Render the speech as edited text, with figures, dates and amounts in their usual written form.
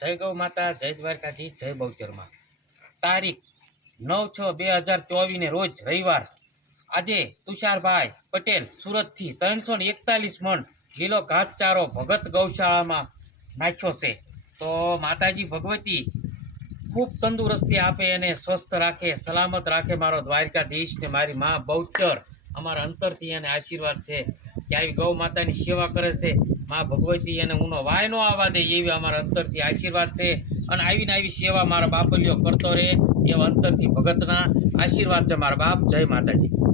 જય ગૌ માતા, જય દ્વારકાધીશ, જય બહુચરમાં। તારીખ 9/6/2024 ને રોજ રવિવાર। આજે તુષારભાઈ પટેલ સુરતથી 341 મણ લીલો ઘાસચારો ભગત ગૌશાળામાં નાખ્યો છે। તો માતાજી ભગવતી ખૂબ તંદુરસ્તી આપે અને સ્વસ્થ રાખે, સલામત રાખે મારો દ્વારકાધીશ ને મારી માં બહુચર। અમારા અંતરથી એને આશીર્વાદ છે કે આવી ગૌ માતાની સેવા કરે છે માં ભગવતી એને ઊનો વાય નો આવવા દે એવી અમારા અંતરથી આશીર્વાદ છે। અને આવીને આવી સેવા મારા બાપલિયો કરતો રહે એવા અંતરથી ભગતના આશીર્વાદ છે મારા બાપ। જય માતાજી।